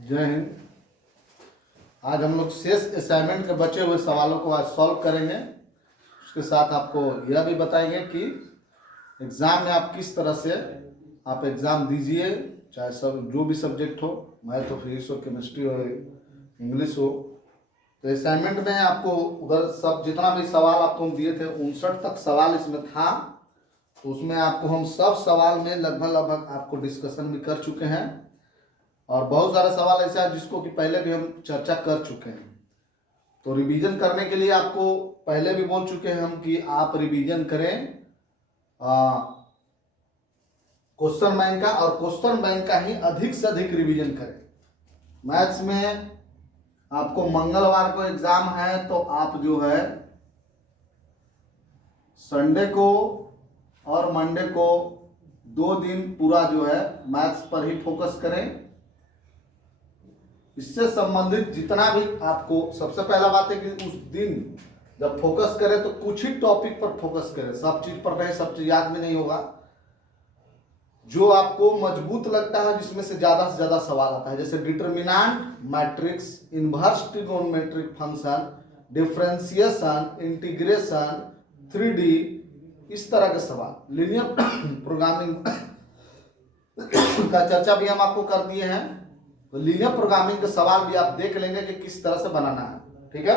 जय हिंद। आज हम लोग शेष असाइनमेंट के बचे हुए सवालों को आज सॉल्व करेंगे। उसके साथ आपको यह भी बताएंगे कि एग्ज़ाम में आप किस तरह से आप एग्ज़ाम दीजिए, चाहे सब जो भी सब्जेक्ट हो, मैथ हो, फिजिक्स हो, केमिस्ट्री हो, इंग्लिश हो। तो असाइनमेंट में आपको उधर सब जितना भी सवाल आपको हम दिए थे 59 तक सवाल इसमें था। तो उसमें आपको हम सब सवाल में लगभग आपको डिस्कशन भी कर चुके हैं और बहुत सारा सवाल ऐसा है जिसको कि पहले भी हम चर्चा कर चुके हैं। तो रिवीजन करने के लिए आपको पहले भी बोल चुके हैं हम कि आप रिवीजन करें क्वेश्चन बैंक का, और क्वेश्चन बैंक का ही अधिक से अधिक रिवीजन करें। मैथ्स में आपको मंगलवार को एग्जाम है, तो आप जो है संडे को और मंडे को 2 दिन पूरा जो है मैथ्स पर ही फोकस करें। इससे संबंधित जितना भी आपको, सबसे पहला बात है कि उस दिन जब फोकस करें तो कुछ ही टॉपिक पर फोकस करें, सब चीज पर नहीं, सब चीज याद में नहीं होगा। जो आपको मजबूत लगता है, जिसमें से ज्यादा सवाल आता है, जैसे determinant, matrix, inverse trigonometric function, differentiation, integration, 3D, इस तरह के सवाल। लीनियर प्रोग्रामिंग का चर्चा भी हम आपको कर दिए हैं। तो लीनियर प्रोग्रामिंग के सवाल भी आप देख लेंगे कि किस तरह से बनाना है। ठीक है।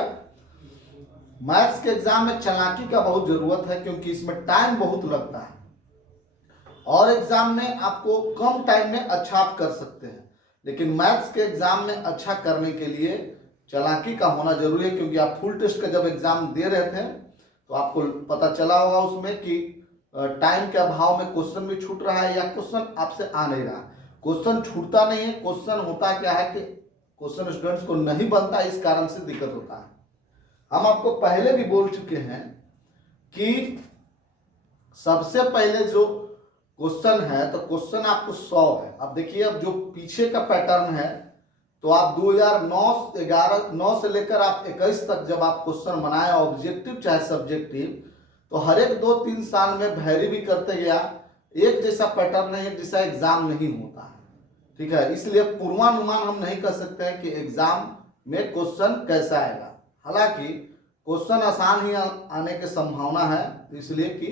मैथ्स के एग्जाम में चालाकी का बहुत जरूरत है, क्योंकि इसमें टाइम बहुत लगता है और एग्जाम में आपको कम टाइम में अच्छा आप कर सकते हैं, लेकिन मैथ्स के एग्जाम में अच्छा करने के लिए चालाकी का होना जरूरी है। क्योंकि आप फुल टेस्ट का जब एग्जाम दे रहे थे तो आपको पता चला होगा उसमें कि टाइम के अभाव में क्वेश्चन भी छूट रहा है या क्वेश्चन आपसे आ नहीं रहा। क्वेश्चन छूटता नहीं है, क्वेश्चन होता क्या है कि क्वेश्चन स्टूडेंट्स को नहीं बनता, इस कारण से दिक्कत होता है। हम आपको पहले भी बोल चुके हैं कि सबसे पहले जो क्वेश्चन है, तो क्वेश्चन आपको 100 है। अब देखिए, अब जो पीछे का पैटर्न है, तो आप 2009 से लेकर आप 21 तक जब आप क्वेश्चन बनाए, ऑब्जेक्टिव चाहे सब्जेक्टिव, तो हर एक 2-3 साल में वैरी भी करते गया। एक जैसा पैटर्न नहीं है, जैसा एग्जाम नहीं होता है। ठीक है, इसलिए पूर्वानुमान हम नहीं कर सकते हैं कि एग्जाम में क्वेश्चन कैसा आएगा। हालांकि क्वेश्चन आसान ही आने की संभावना है, इसलिए कि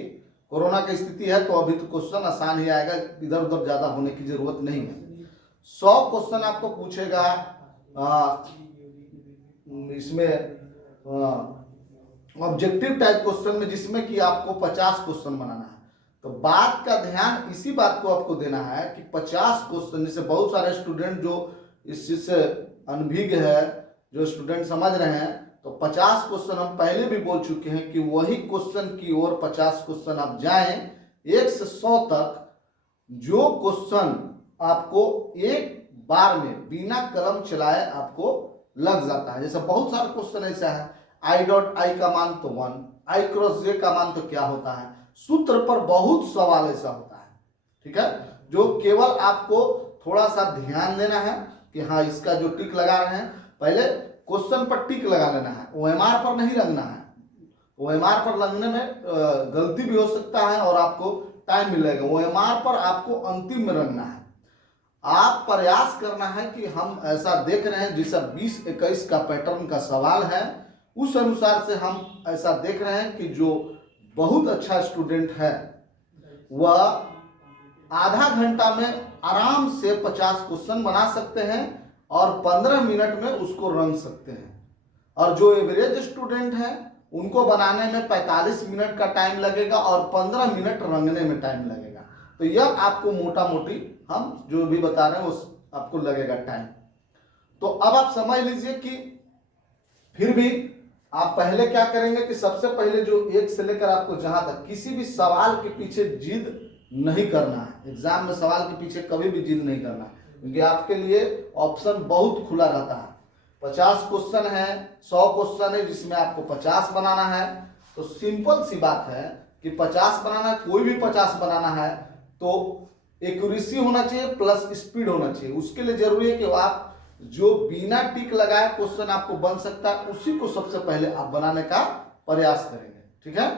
कोरोना की स्थिति है, तो अभी तो क्वेश्चन आसान ही आएगा, इधर उधर ज्यादा होने की जरूरत नहीं है। 100 क्वेश्चन आपको पूछेगा इसमें ऑब्जेक्टिव टाइप क्वेश्चन में, जिसमें कि आपको 50 क्वेश्चन बनाना है। तो बात का ध्यान इसी बात को आपको देना है कि 50 क्वेश्चन, जैसे बहुत सारे स्टूडेंट जो इस चीज से अनभिज्ञ है, जो स्टूडेंट समझ रहे हैं, तो 50 क्वेश्चन हम पहले भी बोल चुके हैं कि वही क्वेश्चन की ओर 50 क्वेश्चन आप जाएं। 1 से 100 तक जो क्वेश्चन आपको एक बार में बिना कलम चलाए आपको लग जाता है। जैसे बहुत सारा क्वेश्चन ऐसा है, आई डॉट आई का मान तो 1, आई क्रॉस जे का मान तो क्या होता है, सूत्र पर बहुत सवाल ऐसा होता है। ठीक है, जो केवल आपको थोड़ा सा ध्यान देना है कि हाँ, इसका जो टिक लगा रहे हैं, पहले क्वेश्चन पर टिक लगा लेना है, ओएमआर पर नहीं लगना है। ओएमआर पर लगने में गलती भी हो सकता है और आपको टाइम मिलेगा। ओएमआर पर आपको अंतिम में रखना है। आप प्रयास करना है कि हम ऐसा देख रहे हैं जैसा 20-21 का पैटर्न का सवाल है, उस अनुसार से हम ऐसा देख रहे हैं कि जो बहुत अच्छा स्टूडेंट है वह आधा घंटा में आराम से 50 क्वेश्चन बना सकते हैं और 15 मिनट में उसको रंग सकते हैं। और जो एवरेज स्टूडेंट है उनको बनाने में 45 मिनट का टाइम लगेगा और 15 मिनट रंगने में टाइम लगेगा। तो यह आपको मोटा मोटी हम जो भी बता रहे हैं उस आपको लगेगा टाइम। तो अब आप समझ लीजिए कि फिर भी आप पहले क्या करेंगे कि सबसे पहले जो 1 से लेकर आपको जहां तक, किसी भी सवाल के पीछे जिद नहीं करना है। एग्जाम में सवाल के पीछे कभी भी जिद नहीं करना है, क्योंकि आपके लिए ऑप्शन बहुत खुला रहता है। 50 क्वेश्चन है, 100 क्वेश्चन है, जिसमें आपको 50 बनाना है। तो सिंपल सी बात है कि 50 बनाना है, कोई भी 50 बनाना है तो एक्यूरेसी होना चाहिए प्लस स्पीड होना चाहिए। उसके लिए जरूरी है कि आप जो बिना टिक लगाए क्वेश्चन आपको बन सकता है, उसी को सबसे पहले आप बनाने का प्रयास करेंगे। ठीक है,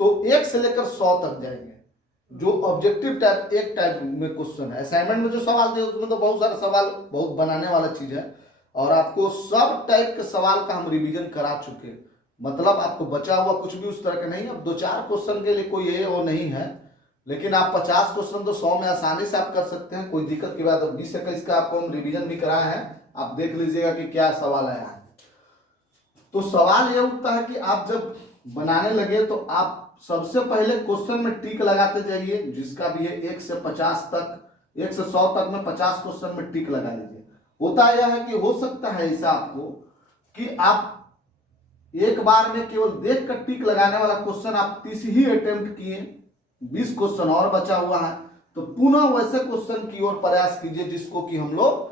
तो 1 से लेकर 100 तक जाएंगे। जो ऑब्जेक्टिव टाइप एक टाइप में क्वेश्चन है। असाइनमेंट में जो सवाल दिए उसमें तो बहुत सारे सवाल, बहुत बनाने वाला चीज है, और आपको सब टाइप के सवाल का हम रिवीजन करा चुके हैं। मतलब आपको बचा हुआ कुछ भी उस तरह का नहीं है। अब 2-4 क्वेश्चन के लिए कोई ये वो नहीं है, लेकिन आप 50 क्वेश्चन तो 100 में आसानी से आप कर सकते हैं, कोई दिक्कत की बात। 20-21 का आपको हम रिवीजन भी कराया है, आप देख लीजिएगा कि क्या सवाल आया है। तो सवाल ये उठता है कि आप जब बनाने लगे तो आप सबसे पहले क्वेश्चन में टिक लगाते जाइए, जिसका भी है 1 से 50 तक, 1 से 100 तक में 50 क्वेश्चन में टिक लगा लीजिए। होता यह है कि हो सकता है ऐसा आपको कि आप एक बार में केवल देख कर टिक लगाने वाला क्वेश्चन आप 30 ही अटेम्प्ट किए, 20 क्वेश्चन और बचा हुआ है, तो पुनः वैसे क्वेश्चन की ओर प्रयास कीजिए जिसको कि हम लोग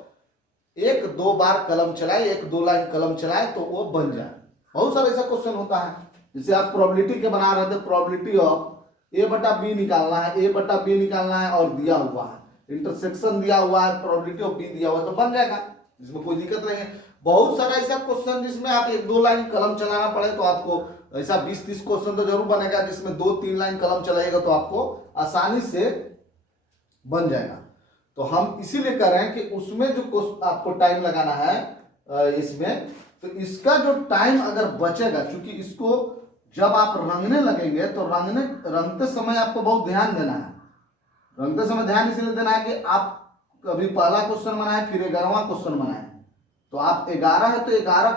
1-2 बार कलम चलाए, 1-2 लाइन कलम चलाए तो वो बन जाए। बहुत सारा ऐसा क्वेश्चन होता है, जैसे आप प्रोबेबिलिटी के बना रहे थे, प्रोबेबिलिटी ऑफ A/B निकालना है, A/B निकालना है और दिया हुआ है, इंटरसेक्शन दिया हुआ है, प्रोबेबिलिटी ऑफ B दिया हुआ है, तो बन जाएगा, इसमें कोई दिक्कत नहीं है। बहुत सारा ऐसा क्वेश्चन जिसमें आप 1-2 लाइन कलम चलाना पड़े तो आपको ऐसा 20-30 क्वेश्चन तो जरूर बनेगा, जिसमें 2-3 लाइन कलम चलाएगा तो आपको आसानी से बन जाएगा। तो हम इसीलिए कह रहे हैं कि उसमें जो आपको टाइम लगाना है इसमें, तो इसका जो टाइम अगर बचेगा, क्योंकि इसको जब आप रंगने लगेंगे तो रंगते समय आपको बहुत ध्यान देना है। रंगते समय ध्यान इसलिए देना है कि आप कभी पहला क्वेश्चन बनाए फिर 11वां क्वेश्चन बनाए, तो आप 11 है तो 11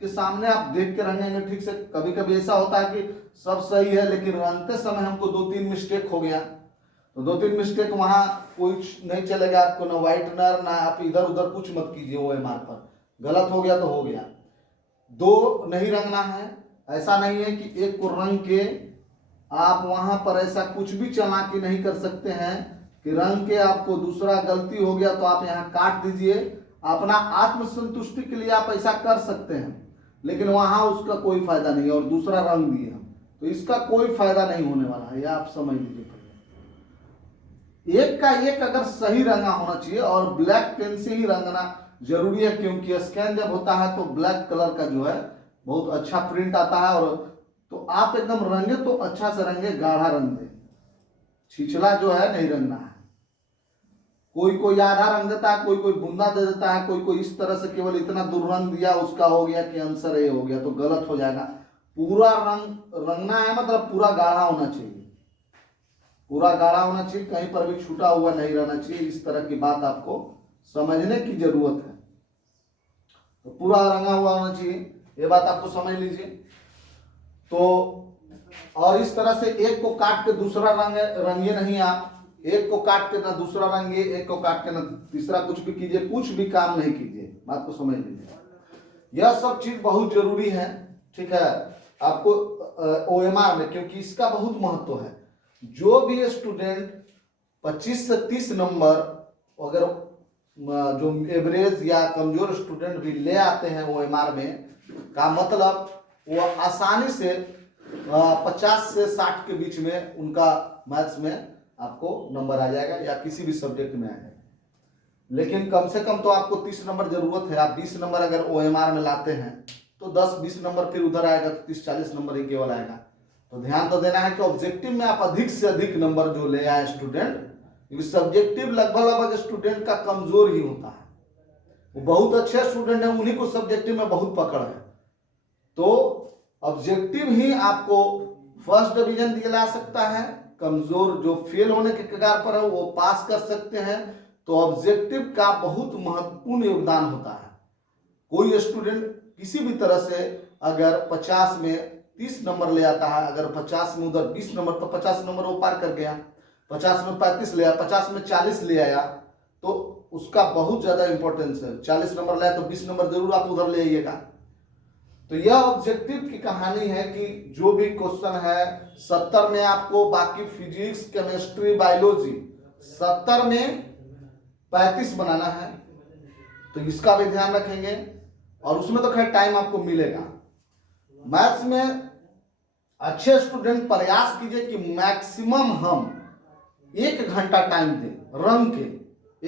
के सामने आप देख के रंगेंगे ठीक से। कभी कभी ऐसा होता है कि सब सही है लेकिन रंगते समय हमको 2-3 मिस्टेक हो गया, तो 2-3 मिस्टेक वहां कुछ नहीं चलेगा आपको, ना व्हाइटनर ना आप इधर उधर कुछ मत कीजिए, OMR पर गलत हो गया तो हो गया। 2 नहीं रंगना है, ऐसा नहीं है कि एक को रंग के आप वहां पर ऐसा कुछ भी चालाकी नहीं कर सकते हैं कि रंग के आपको दूसरा गलती हो गया तो आप यहाँ काट दीजिए। अपना आत्मसंतुष्टि के लिए आप ऐसा कर सकते हैं, लेकिन वहां उसका कोई फायदा नहीं है, और दूसरा रंग दिए हम तो इसका कोई फायदा नहीं होने वाला है, यह आप समझ लीजिए। एक का एक अगर सही रंगा होना चाहिए, और ब्लैक पेन से ही रंगना जरूरी है, क्योंकि स्कैन जब होता है तो ब्लैक कलर का जो है बहुत अच्छा प्रिंट आता है, और तो आप एकदम रंगे तो अच्छा से रंगे, गाढ़ा रंग दे, छिछला जो है नहीं रंगना है। कोई कोई आधा रंग देता है, कोई कोई बूंदा दे देता है, कोई कोई इस तरह से केवल इतना दूर रंग दिया, उसका हो गया कि आंसर ए हो गया, तो गलत हो जाएगा। पूरा रंग रंगना है, मतलब पूरा गाढ़ा होना चाहिए, पूरा गाढ़ा होना चाहिए, कहीं पर भी छूटा हुआ नहीं रहना चाहिए। इस तरह की बात आपको समझने की जरूरत है, तो पूरा रंगा हुआ होना चाहिए, ये बात आपको समझ लीजिए। तो और इस तरह से एक को काट के दूसरा रंगिए नहीं, आप एक को काट के ना दूसरा रंगिए, एक को काट के ना तीसरा, कुछ भी कीजिए, कुछ भी काम नहीं कीजिए, बात को समझ लीजिए। यह सब चीज बहुत जरूरी है, ठीक है, आपको OMR में, क्योंकि इसका बहुत महत्व है। जो भी स्टूडेंट 25 से 30 नंबर अगर जो एवरेज या कमजोर स्टूडेंट भी ले आते हैं OMR में, का मतलब वो आसानी से 50 से 60 के बीच में उनका मैथ्स में आपको नंबर आ जाएगा, या किसी भी सब्जेक्ट में आ जाएगा। लेकिन कम से कम तो आपको 30 नंबर जरूरत है। आप 20 नंबर अगर OMR में लाते हैं तो 10-20 नंबर फिर उधर आएगा, तो 30-40 नंबर ही केवल आएगा। तो ध्यान तो देना है कि ऑब्जेक्टिव में आप अधिक से अधिक नंबर जो ले आए स्टूडेंट, क्योंकि सब्जेक्टिव लगभग स्टूडेंट का कमजोर ही होता है। वो बहुत अच्छे स्टूडेंट है, उन्हीं को सब्जेक्टिव में बहुत पकड़ है, तो ऑब्जेक्टिव ही आपको फर्स्ट डिवीजन दिला सकता है। कमजोर जो फेल होने के कगार पर है वो पास कर सकते हैं। तो ऑब्जेक्टिव का बहुत महत्वपूर्ण योगदान होता है। कोई स्टूडेंट किसी भी तरह से अगर 50 में 30 नंबर ले आता है, अगर 50 में उधर 20 नंबर, तो 50 नंबर वो पार कर गया। 50 में 35 ले आया, 50 में 40 ले आया, तो उसका बहुत ज्यादा इंपॉर्टेंस है। 40 नंबर लाया तो 20 नंबर जरूर आप उधर ले आइएगा। तो यह ऑब्जेक्टिव की कहानी है कि जो भी क्वेश्चन है 70 में आपको, बाकी फिजिक्स, केमिस्ट्री, बायोलॉजी 70 में 35 बनाना है, तो इसका भी ध्यान रखेंगे। और उसमें तो खैर टाइम आपको मिलेगा। मैथ्स में अच्छे स्टूडेंट प्रयास कीजिए कि मैक्सिमम हम 1 घंटा टाइम दें रंग के,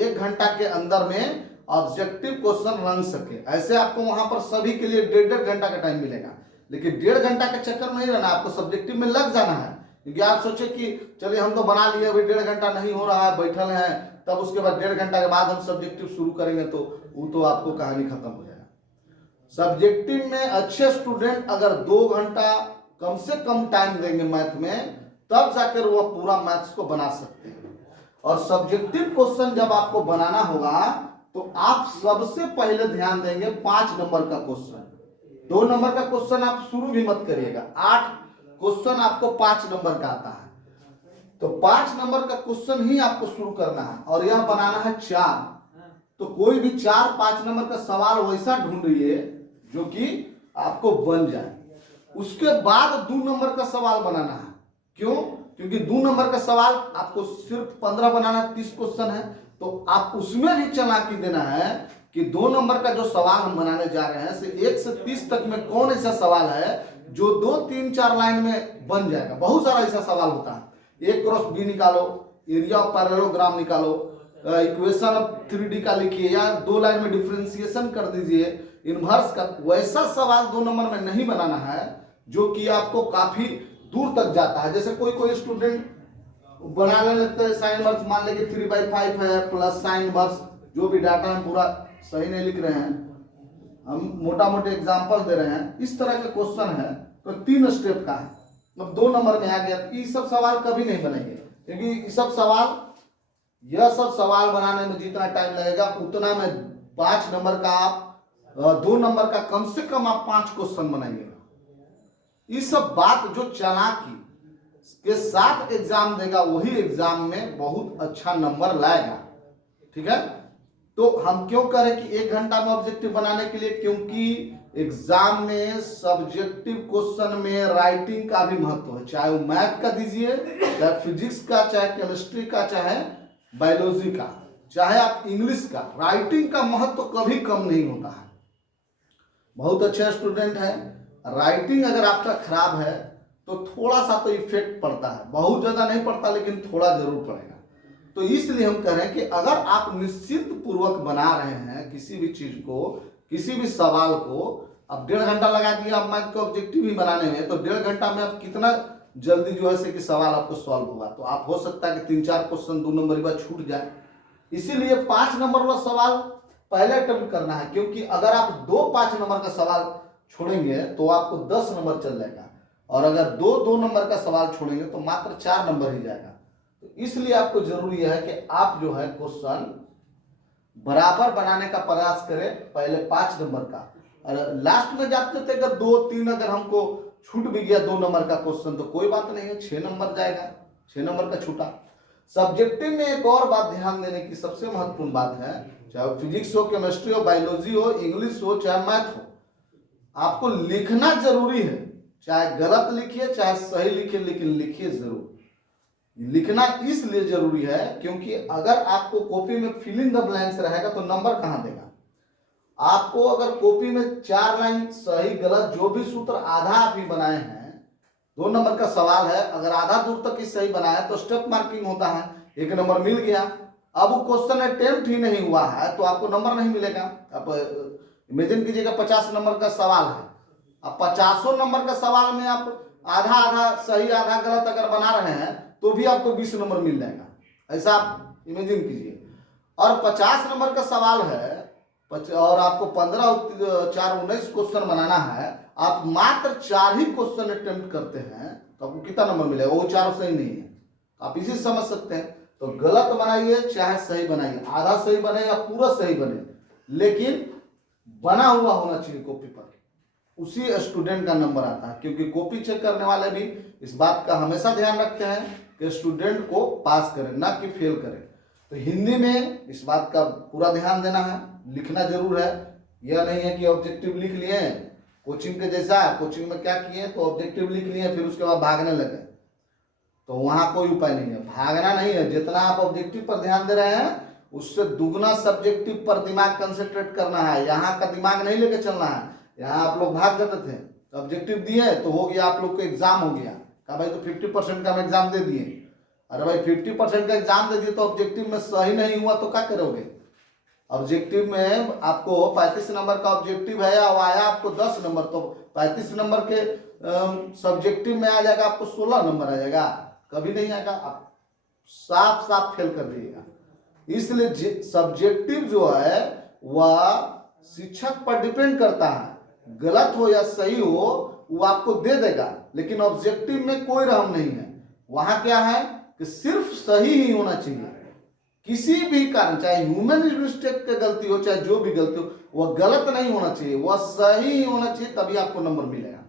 1 घंटा के अंदर में ऑब्जेक्टिव क्वेश्चन रंग सके। ऐसे आपको वहां पर सभी के लिए 1.5 घंटा का टाइम मिलेगा, लेकिन 1.5 घंटा के चक्कर में नहीं रहना, आपको सब्जेक्टिव में लग जाना है। क्योंकि आप सोचे कि चलिए हम तो बना लिए, अभी 1.5 घंटा नहीं हो रहा है, बैठल हैं, तब उसके बाद 1.5 घंटा के बाद हम सब्जेक्टिव शुरू करेंगे तो वो तो आपको कहानी खत्म हो जाएगा। सब्जेक्टिव में अच्छे स्टूडेंट अगर 2 घंटा कम से कम टाइम देंगे मैथ में, तब जाकर वो पूरा मैथ्स को बना सकते हैं। और सब्जेक्टिव क्वेश्चन जब आपको बनाना होगा तो आप सबसे पहले ध्यान देंगे 5 नंबर का क्वेश्चन। 2 नंबर का क्वेश्चन आप शुरू भी मत करिएगा, 8 क्वेश्चन आपको 5 नंबर का आता है, तो 5 नंबर का क्वेश्चन ही आपको शुरू करना है, और यह बनाना है 4। तो कोई भी 4-5 नंबर का सवाल वैसा ढूंढिए जो कि आपको बन जाए। उसके बाद 2 नंबर का सवाल बनाना है। क्यों? क्योंकि 2 नंबर का सवाल आपको सिर्फ 15 बनाना है, 30 क्वेश्चन है, तो आप उसमें भी चालाकी देना है कि 2 नंबर का जो सवाल हम बनाने जा रहे हैं से 1 से 30 तक में कौन ऐसा सवाल है जो 2, 3, 4 लाइन में बन जाएगा। बहुत सारा ऐसा सवाल होता है, A क्रॉस B निकालो, एरिया ऑफ पैरेललोग्राम निकालो, इक्वेशन ऑफ 3D का लिखिए, या 2 लाइन में डिफरेंशिएशन कर दीजिए, इनवर्स का। वैसा सवाल 2 नंबर में नहीं बनाना है जो कि आपको काफी दूर तक जाता है। जैसे कोई स्टूडेंट बनाने लगता है साइन वर्स, मान लेंगे 3/5 है प्लस साइन वर्स, जो भी डाटा हम पूरा सही नहीं लिख रहे हैं, हम मोटा मोटे एग्जांपल दे रहे हैं, इस तरह का क्वेश्चन है तो 3 स्टेप का है, मतलब 2 नंबर में आ गया। ये सब सवाल कभी नहीं बनेंगे, क्योंकि ये सब सवाल, यह सब सवाल बनाने में जितना टाइम लगेगा उतना में 5 नंबर का आप 2 नंबर का कम से कम आप 5 क्वेश्चन बनाइएगा। ये सब बात जो चालाकी के साथ एग्जाम देगा वही एग्जाम में बहुत अच्छा नंबर लाएगा। ठीक है, तो हम क्यों करें कि 1 घंटा में ऑब्जेक्टिव बनाने के लिए? क्योंकि एग्जाम में सब्जेक्टिव क्वेश्चन में राइटिंग का भी महत्व है, चाहे वो मैथ का दीजिए, चाहे फिजिक्स का, चाहे केमिस्ट्री का, चाहे बायोलॉजी का, चाहे आप इंग्लिश का, राइटिंग का महत्व कभी कम नहीं होता है। बहुत अच्छे स्टूडेंट है, राइटिंग अगर आपका खराब है तो थोड़ा सा तो इफेक्ट पड़ता है, बहुत ज्यादा नहीं पड़ता लेकिन थोड़ा जरूर पड़ेगा। तो इसलिए हम कह रहे हैं कि अगर आप निश्चित पूर्वक बना रहे हैं किसी भी चीज को, किसी भी सवाल को, अब 1.5 घंटा लगा दिया आप मैथ को ऑब्जेक्टिव ही बनाने में, तो 1.5 घंटा में आप कितना जल्दी जो है कि सवाल आपको सॉल्व होगा। तो आप हो सकता है कि 3-4 क्वेश्चन 2 नंबर के बाद छूट जाए, इसीलिए 5 नंबर वाला सवाल पहले अटेम्प्ट करना है। क्योंकि अगर आप 5 नंबर का सवाल छोड़ेंगे तो आपको 10 नंबर चल जाएगा, और अगर 2 नंबर का सवाल छोड़ेंगे तो मात्र 4 नंबर ही जाएगा। तो इसलिए आपको जरूरी है कि आप जो है क्वेश्चन बराबर बनाने का प्रयास करें, पहले 5 नंबर का, और लास्ट में जाते थे अगर 2-3 अगर हमको छूट भी गया 2 नंबर का क्वेश्चन तो कोई बात नहीं है, 6 नंबर जाएगा, 6 नंबर का छूटा। सब्जेक्टिव में एक और बात ध्यान देने की सबसे महत्वपूर्ण बात है, चाहे फिजिक्स हो, केमिस्ट्री हो, बायोलॉजी हो, इंग्लिश हो, चाहे मैथ हो, आपको लिखना जरूरी है। चाहे गलत लिखिए चाहे सही लिखिए, लेकिन लिखिए जरूर। लिखना इसलिए जरूरी है क्योंकि अगर आपको कॉपी में फिल इन द ब्लैंक्स रहेगा तो नंबर कहां देगा आपको। अगर कॉपी में 4 लाइन सही गलत जो भी सूत्र आधा आप ही बनाए हैं, 2 नंबर का सवाल है, अगर आधा दूर तक ही सही बनाया तो स्टेप मार्किंग होता है, 1 नंबर मिल गया। अब वो क्वेश्चन अटेम्प्ट ही नहीं हुआ है तो आपको नंबर नहीं मिलेगा। अब इमेजिन कीजिएगा 50 नंबर का सवाल है, अब 50 नंबर का सवाल में आप आधा आधा सही आधा गलत अगर बना रहे हैं तो भी आपको 20 नंबर मिल जाएगा, ऐसा आप इमेजिन कीजिए। और 50 नंबर का सवाल है और आपको 15-4-19 क्वेश्चन बनाना है, आप मात्र 4 ही क्वेश्चन अटेम्प्ट करते हैं तो आपको कितना नंबर मिलेगा? वो 4 सही नहीं है, आप इसी समझ सकते हैं। तो गलत बनाइए चाहे सही बनाइए, आधा सही बने या पूरा सही बने, लेकिन बना हुआ होना चाहिए कॉपी पर, उसी स्टूडेंट का नंबर आता है। क्योंकि कॉपी चेक करने वाले भी इस बात का हमेशा ध्यान रखते हैं कि स्टूडेंट को पास करें ना कि फेल करें। तो हिंदी में इस बात का पूरा ध्यान देना है, लिखना जरूर है। यह नहीं है कि ऑब्जेक्टिव लिख लिए कोचिंग के जैसा, कोचिंग में क्या किए तो ऑब्जेक्टिव लिख लिए फिर उसके बाद भागने लगे, तो वहां कोई उपाय नहीं है, भागना नहीं है। जितना आप ऑब्जेक्टिव पर ध्यान दे रहे हैं उससे दुगना सब्जेक्टिव पर दिमाग कंसंट्रेट करना है। यहाँ का दिमाग नहीं लेके चलना है। यहाँ आप लोग भाग जाते थे, ऑब्जेक्टिव दिए तो हो गया, आप लोग को एग्जाम हो गया, कहा भाई तो 50% का हम एग्जाम दे दिए। अरे भाई 50% का एग्जाम दे दिए तो ऑब्जेक्टिव में सही नहीं हुआ तो क्या करोगे? ऑब्जेक्टिव में आपको 35 नंबर का ऑब्जेक्टिव है और आया आपको 10 नंबर, तो 35 नंबर के सब्जेक्टिव में आ जाएगा आपको 16 नंबर आ जाएगा? कभी नहीं आएगा, आप साफ साफ फेल कर दिएगा। इसलिए सब्जेक्टिव जो है वह शिक्षक पर डिपेंड करता है, गलत हो या सही हो वो आपको दे देगा, लेकिन ऑब्जेक्टिव में कोई रहम नहीं है। वहां क्या है कि सिर्फ सही ही होना चाहिए, किसी भी कारण, चाहे ह्यूमन मिस्टेक की गलती हो चाहे जो भी गलती हो, वह गलत नहीं होना चाहिए, वह सही ही होना चाहिए, तभी आपको नंबर मिलेगा।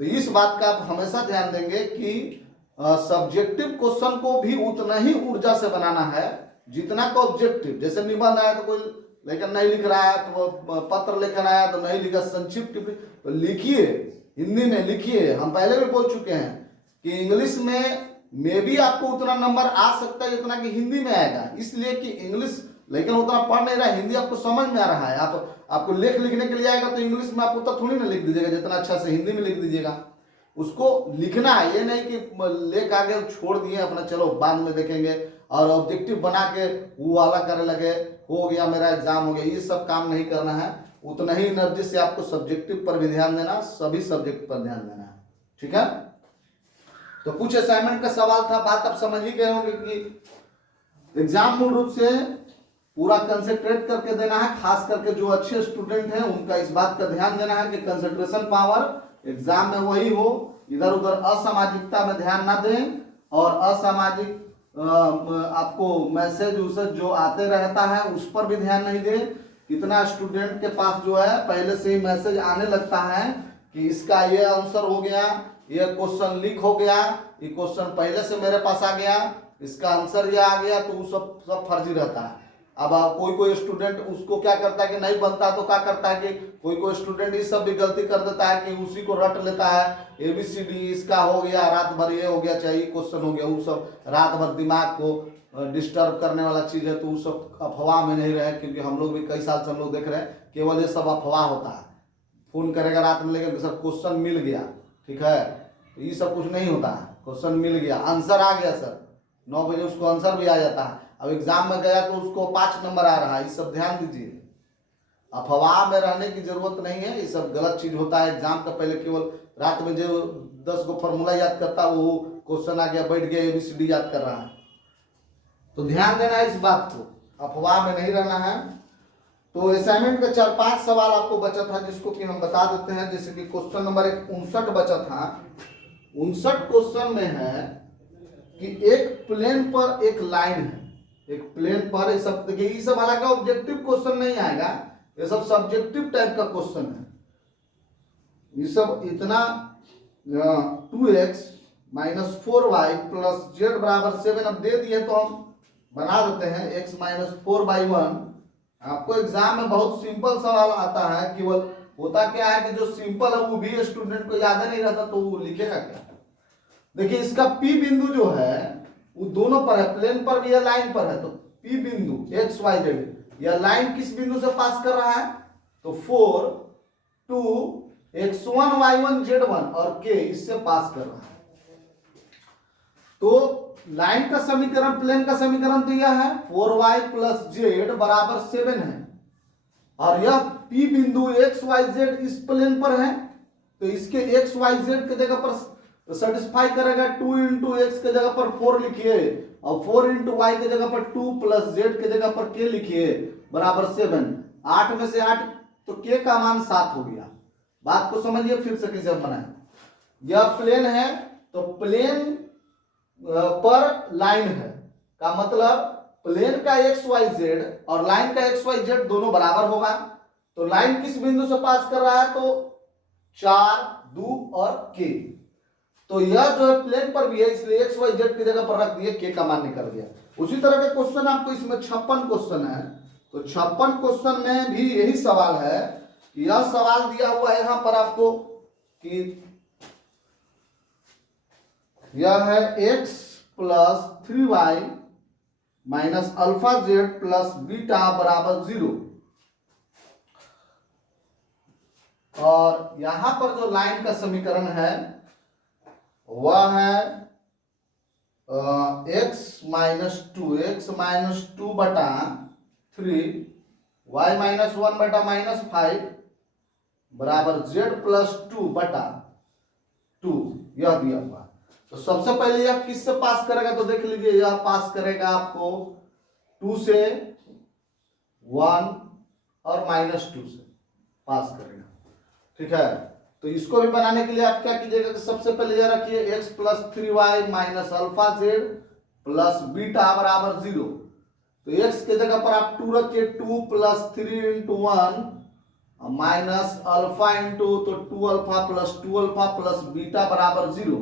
तो इस बात का आप हमेशा ध्यान देंगे कि सब्जेक्टिव क्वेश्चन को भी उतना ही ऊर्जा से बनाना है जितना का ऑब्जेक्टिव। जैसे निबंध आया तो कोई लेकिन नहीं लिख रहा है, तो पत्र लेकर आया तो नहीं लिखा, संक्षिप्त टिप्पणी तो लिखिए, हिंदी में लिखिए। हम पहले भी बोल चुके हैं कि इंग्लिश में भी आपको उतना नंबर आ सकता है जितना कि हिंदी में आएगा, इसलिए कि इंग्लिश लेकिन उतना पढ़ नहीं रहा है, हिंदी आपको समझ में आ रहा है। आपको लेख लिखने के लिए आएगा तो इंग्लिश में आप उतना थोड़ी ना लिख दीजिएगा जितना अच्छा से हिंदी में लिख दीजिएगा। उसको लिखना है, ये नहीं कि लेख आगे छोड़ दिए अपना चलो बाद में देखेंगे और ऑब्जेक्टिव बना के वो वाला करने लगे, हो गया मेरा एग्जाम हो गया, ये सब काम नहीं करना है। उतना ही एनर्जी से आपको सब्जेक्टिव पर भी ध्यान देना, सभी सब्जेक्ट पर ध्यान देना है, ठीक है। तो कुछ असाइनमेंट का सवाल था, बात आप समझ ही गए होंगे कि एग्जाम मूल रूप से पूरा कंसेंट्रेट करके देना है, खास करके जो अच्छे स्टूडेंट हैं उनका इस बात का ध्यान देना है कि कंसेंट्रेशन पावर एग्जाम में वही हो, इधर उधर असामाजिकता में ध्यान ना दें, और असामाजिक आपको मैसेज उसेज जो आते रहता है उस पर भी ध्यान नहीं दें। कितना स्टूडेंट के पास जो है पहले से ही मैसेज आने लगता है कि इसका ये आंसर हो गया, ये क्वेश्चन लीक हो गया, ये क्वेश्चन पहले से मेरे पास आ गया, इसका आंसर ये आ गया, तो वो सब फर्जी रहता है। अब कोई स्टूडेंट उसको क्या करता है कि नहीं बनता तो क्या करता है कि कोई स्टूडेंट ये सब भी गलती कर देता है कि उसी को रट लेता है, ABCD इसका हो गया, रात भर ये हो गया, चाहे क्वेश्चन हो गया, वो सब रात भर दिमाग को डिस्टर्ब करने वाला चीज है। तो वो सब अफवाह में नहीं रहे, क्योंकि हम लोग भी कई साल से हम लोग देख रहे हैं केवल ये सब अफवाह होता है। फोन करेगा रात में लेकर सर क्वेश्चन मिल गया, ठीक है, तो ये सब कुछ नहीं होता है। क्वेश्चन मिल गया, आंसर आ गया सर, 9 बजे उसको आंसर भी आ जाता है। अब एग्जाम में गया तो उसको 5 नंबर आ रहा है, ये सब ध्यान दीजिए। अफवाह में रहने की जरूरत नहीं है, ये सब गलत चीज होता है। एग्जाम का पहले केवल रात में जो 10 को फॉर्मूला याद करता वो क्वेश्चन आ गया, बैठ गया ABCD याद कर रहा है। तो ध्यान देना है इस बात को, अफवाह में नहीं रहना है। तो असाइनमेंट का 4-5 सवाल आपको बचा था जिसको कि हम बता देते हैं। जैसे कि क्वेश्चन नंबर 59 बचा था। 59 क्वेश्चन में है कि एक प्लेन पर एक लाइन है, एक प्लेन पर, ये सब देखिए, ये सब हालांकि ऑब्जेक्टिव क्वेश्चन नहीं आएगा, ये सब सब्जेक्टिव टाइप का क्वेश्चन है। ये सब इतना 2x - 4y + z = 7 अब दे दिए तो हम बना देते हैं। x - 4/1 आपको एग्जाम में बहुत सिंपल सवाल आता है, केवल होता क्या है कि जो सिंपल है वो भी स्टूडेंट को याद नहीं रहता, तो वो लिखेगा क्या। देखिए इसका P बिंदु जो है वो दोनों पर है, प्लेन पर भी है, लाइन पर है। तो P बिंदु XYZ, यह लाइन किस बिंदु से पास कर रहा है, तो 4, 2, x1 y1 z1 और k इससे पास कर रहा है। तो लाइन का समीकरण, प्लेन का समीकरण तो यह है 4y + z = 7 है, और यह P बिंदु XYZ इस प्लेन पर है, तो इसके XYZ के जगह पर तो सेटिस्फाई करेगा। 2 × x के जगह पर 4 लिखिए, और 4 × y के जगह पर 2 + z के जगह पर k लिखिए, बराबर 7। 8 में से 8 तो k का मान 7 हो गया। बात को समझिए फिर से कैसे बनाए। यह प्लेन है, तो प्लेन पर लाइन है का मतलब प्लेन का XYZ और लाइन का XYZ दोनों बराबर होगा। तो लाइन किस बिंदु से पास कर रहा है, तो 4, 2 और k। तो यह जो है प्लेन पर भी है, इसलिए XYZ की जगह पर रख दिए, k का मान निकल गया। उसी तरह के क्वेश्चन आपको इसमें 56 क्वेश्चन है। तो 56 क्वेश्चन में भी यही सवाल है कि यह सवाल दिया हुआ है यहां पर आपको कि यह है x + 3y - αz + β = 0, और यहां पर जो लाइन का समीकरण है वह है x - 2 बटा 3 y - 1 बटा -5 बराबर z + 2 बटा 2 यह दिया हुआ है। तो सबसे पहले यह किससे पास करेगा, तो देख लीजिए यह पास करेगा आपको 2 से 1 और -2 से पास करेगा। ठीक है, तो इसको भी बनाने के लिए आप क्या कीजिएगा कि सबसे पहले यह रखिए x + 3y minus alpha Z plus beta बराबर 0। तो x के जगह पर आप 2 रखिए, 2 + 3 × 1 माइनस अल्फा इंटू, तो 2 alpha plus 2 alpha plus beta बराबर 0।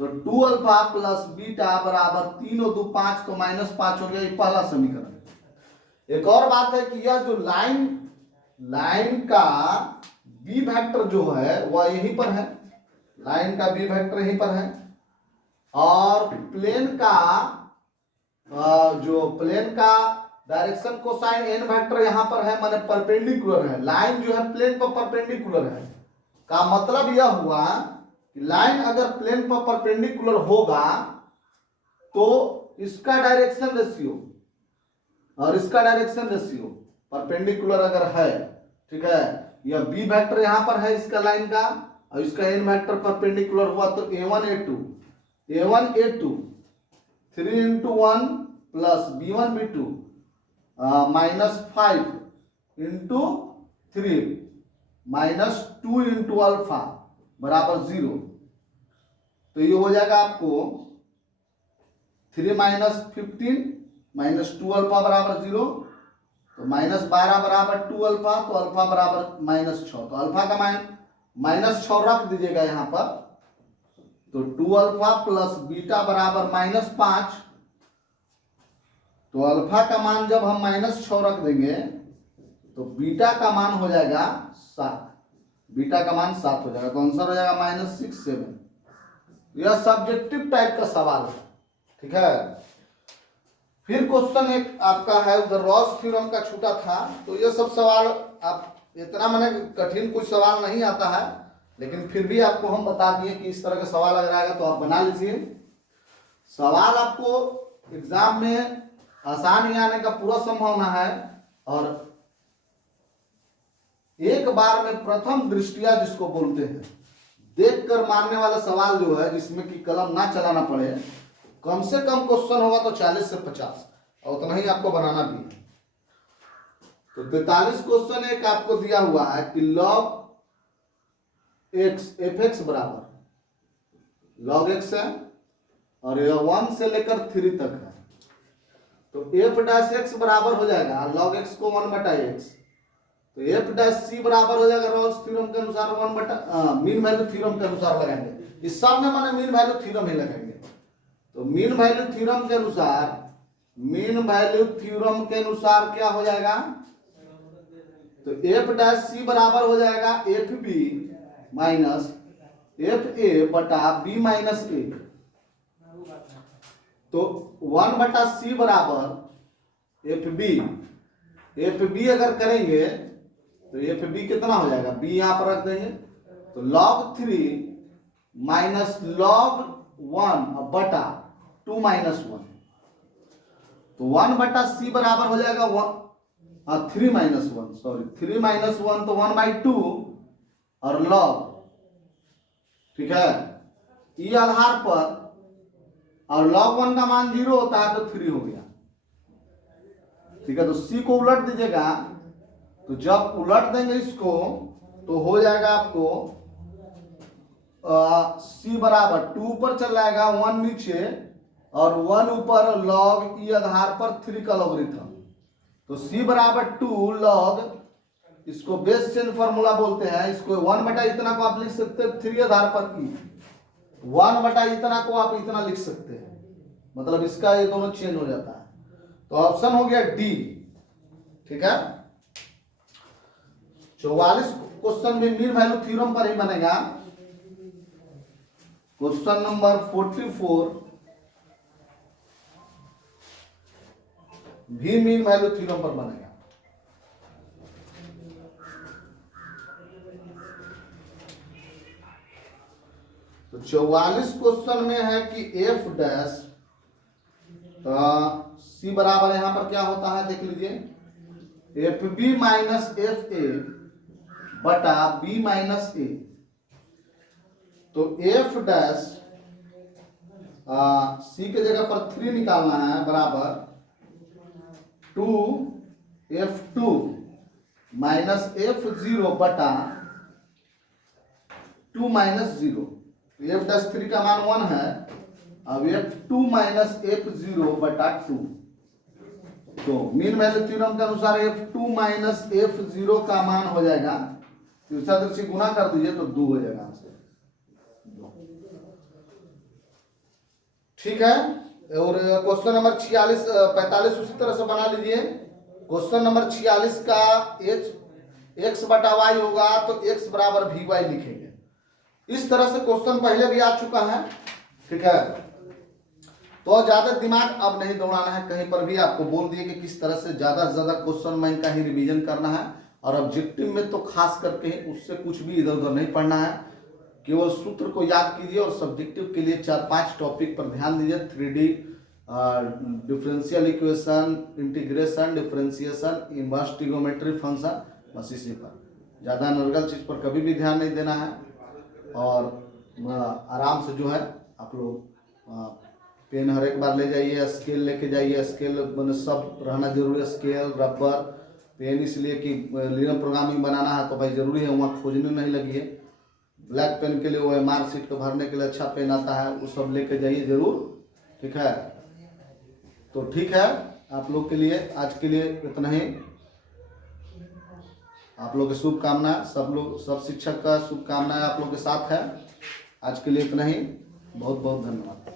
तो 2 अल्फा प्लस बीटा बराबर 3 और 2 5, तो -5 हो गया। ये पहला समीकरण। एक और बात है कि यह जो लाइन का बी वेक्टर जो है वह यहीं पर है, लाइन का बी वेक्टर यहीं पर है, और प्लेन का डायरेक्शन कोसाइन एन वेक्टर यहां पर है, माने परपेंडिकुलर है। लाइन जो है प्लेन पर परपेंडिकुलर है, का मतलब यह हुआ कि लाइन अगर प्लेन पर परपेंडिकुलर होगा तो इसका डायरेक्शन रेशियो और इसका डायरेक्शन रेशियो परपेंडिकुलर अगर है, ठीक है, यह बी वेक्टर यहां पर है इसका लाइन का, और इसका एन वेक्टर परपेंडिकुलर हुआ, तो a1 a2 3 × 1 plus b1 b2 -5 × 3 -2 × alpha बराबर 0। तो ये हो जाएगा आपको 3 - 15 -2 अल्फा बराबर 0, तो -12 बराबर 2 अल्फा, तो अल्फा बराबर -6। तो अल्फा का -6 रख दीजिएगा यहां पर, तो 2 अल्फा प्लस बीटा बराबर -5। तो अल्फा का मान जब हम -6 रख देंगे तो बीटा का मान हो जाएगा 7, बीटा का मान 7 हो जाएगा, तो आंसर हो जाएगा -6 7। यह सब्जेक्टिव टाइप का सवाल है। ठीक है, फिर क्वेश्चन एक आपका है उधर रॉस थ्योरम का छूटा था। तो यह सब सवाल आप इतना माने कठिन कुछ सवाल नहीं आता है, लेकिन फिर भी आपको हम बता दिए कि इस तरह का सवाल अगर आएगा तो आप बना लीजिए। सवाल आपको एग्जाम में आसान ही आने का पूरा संभावना है, और एक बार में प्रथम दृष्टिया जिसको बोलते हैं, देखकर मारने वाला सवाल जो है, जिसमें कि कलम ना चलाना पड़े, कम से कम क्वेश्चन होगा तो 40 से 50, और उतना ही आपको बनाना भी है। तो 43 क्वेश्चन एक आपको दिया हुआ है कि log x f(x) बराबर log x है, और यह 1 से लेकर 3 तक है, तो f' बराबर हो जाएगा log x को 1/x, तो f' बराबर हो जाएगा रॉल्स थ्योरम के अनुसार 1/, मीन वैल्यू थ्योरम के अनुसार लगाएंगे। इस सब में माने मीन वैल्यू थ्योरम ही लगाएंगे। तो मीन वैल्यू थ्योरम के अनुसार क्या हो जाएगा, तो f' बराबर हो जाएगा fb minus fa/b minus a। तो 1/c बराबर fb अगर करेंगे तो fb कितना हो जाएगा, b यहां पर रख देंगे, तो log 3 माइनस log 1/2 - 1, तो 1/c बराबर हो जाएगा 3 - 1, सॉरी 3 - 1 तो 1/2 और log, ठीक है, ई आधार पर, और log 1 का मान 0 होता है तो 3 हो गया। ठीक है, तो c को उलट दीजिएगा, तो जब उलट देंगे इसको तो हो जाएगा आपको c बराबर 2 ऊपर चल जाएगा, 1 नीचे और 1 ऊपर, log ई आधार पर 3 का लॉगरिथम, तो c बराबर 2 log, इसको बेस चेंज फार्मूला बोलते हैं, इसको 1 इतना को आप लिख सकते हैं 3 आधार पर ई, 1 इतना को आप इतना लिख सकते हैं, मतलब इसका ये दोनों चेंज हो जाता है। तो ऑप्शन हो गया डी। ठीक है, 44 क्वेश्चन में मीन वैल्यू थ्योरम पर ही बनेगा। क्वेश्चन नंबर 44 भी मीन वैल्यू थ्योरम पर बनेगा। तो 44 क्वेश्चन में है कि f डैश c बराबर यहां पर क्या होता है देख लीजिए, fb minus fa/b minus a। तो एफ डैश सी के जगह पर 3 निकालना है, बराबर 2f2 माइनस f0 बटा 2 माइनस 0। एफ डैश 3 का मान 1 है, अब f2 माइनस f0 बटा 2। तो मीन वैल्यू थ्योरम के अनुसार f2 माइनस f0 का मान हो जाएगा, तीसरा से गुना कर दीजिए तो 2 हो जाएगा आंसर। ठीक है। और क्वेश्चन नंबर 45 उसी तरह से बना लीजिए। क्वेश्चन नंबर 46 का x बटा y होगा तो x बराबर भी वाई लिखेंगे। इस तरह से क्वेश्चन पहले भी आ चुका है, ठीक है। तो ज्यादा दिमाग अब नहीं दौड़ाना है, कहीं पर भी आपको बोल दिए कि किस तरह से ज्यादा से ज्यादा क्वेश्चन बैंक का ही रिवीजन करना है। और ऑब्जेक्टिव में तो खास करके उससे कुछ भी इधर उधर नहीं पढ़ना है, केवल सूत्र को याद कीजिए। और सब्जेक्टिव के लिए 4-5 टॉपिक पर ध्यान दीजिए, 3D, differential equation, integration, differentiation, inverse trigonometry function, बस इसी पर। ज़्यादा नर्गल चीज़ पर कभी भी ध्यान नहीं देना है। और आराम से जो है आप लोग पेन हर एक बार ले जाइए, स्केल लेके जाइए, स्केल मैंने सब रहना जरूरी है, स्केल, रबर, पेन, इसलिए कि लिनर प्रोग्रामिंग बनाना है तो भाई ज़रूरी है, वहाँ खोजने नहीं लगी है। ब्लैक पेन के लिए वो एमआर सीट को भरने के लिए अच्छा पेन आता है, वो सब लेके जाइए जरूर, ठीक है। तो ठीक है, आप लोग के लिए आज के लिए इतना ही। आप लोग की शुभकामनाएं, सब शिक्षक का शुभकामनाएं आप लोग के साथ है। आज के लिए इतना ही, बहुत बहुत धन्यवाद।